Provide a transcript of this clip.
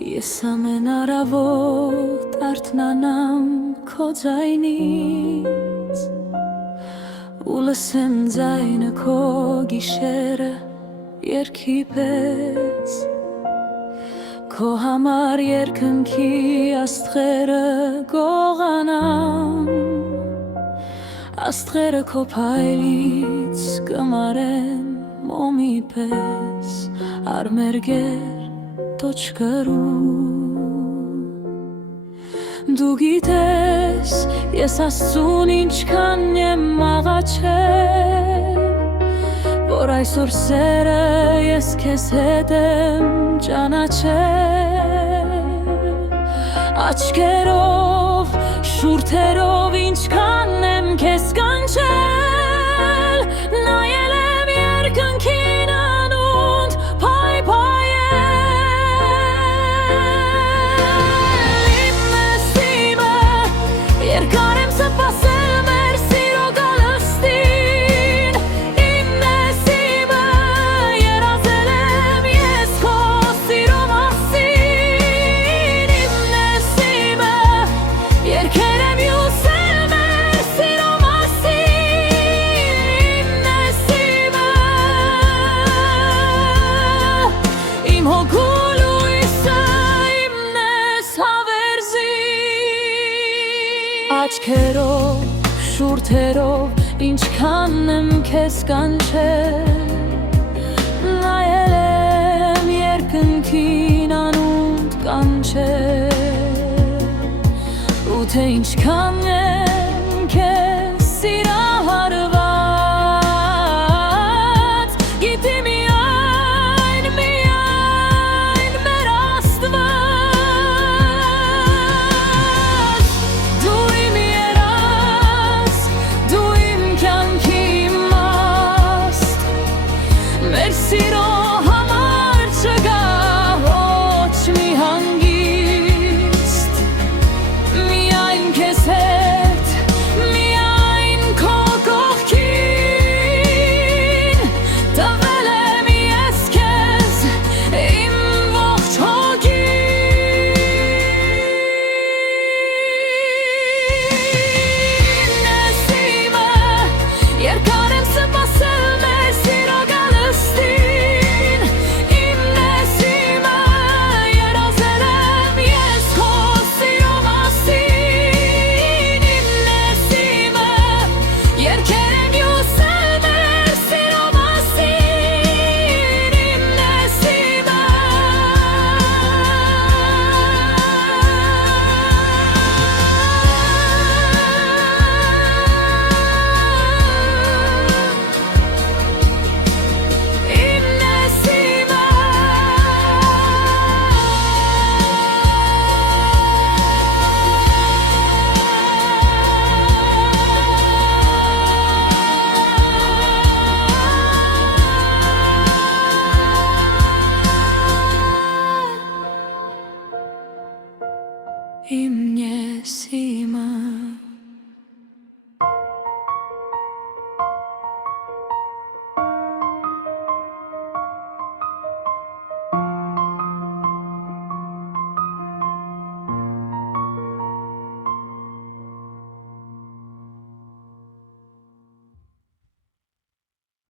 Ես ամեն առավոտ արթնանամ քո ձայնից ու լսեմ ձայնը քո գիշերը երգի պես Քո համար երկնքի աստղերը գողանամ Աստղերը քո փայլից կմարեն մոմի պես Արմերգեր Դու գիտես, ես Աստծուն ինչքան եմ աղաչել Որ այսօր սերը ես քեզ հետ եմ ճանաչել Աչքերով, շուրթերով ինչքան եմ քեզ կանչել Նայել եմ երկնքին անունդ Երկար եմ սպասել մեր սիրո գալստին Իմն ես իմը, երազել եմ ես քո սիրո մասին Իմն ես իմը, երգեր եմ հյուսել մեր սիրո մասին Իմն ես իմը, իմ հոգու լույսը, իմն ես հավերզին Աչքերով, շուրթերով, ինչքան եմ քեզ կանչել Նայել եմ երկնքին անունդ կանչել Ու թե ինչքան եմ քեզ սիրել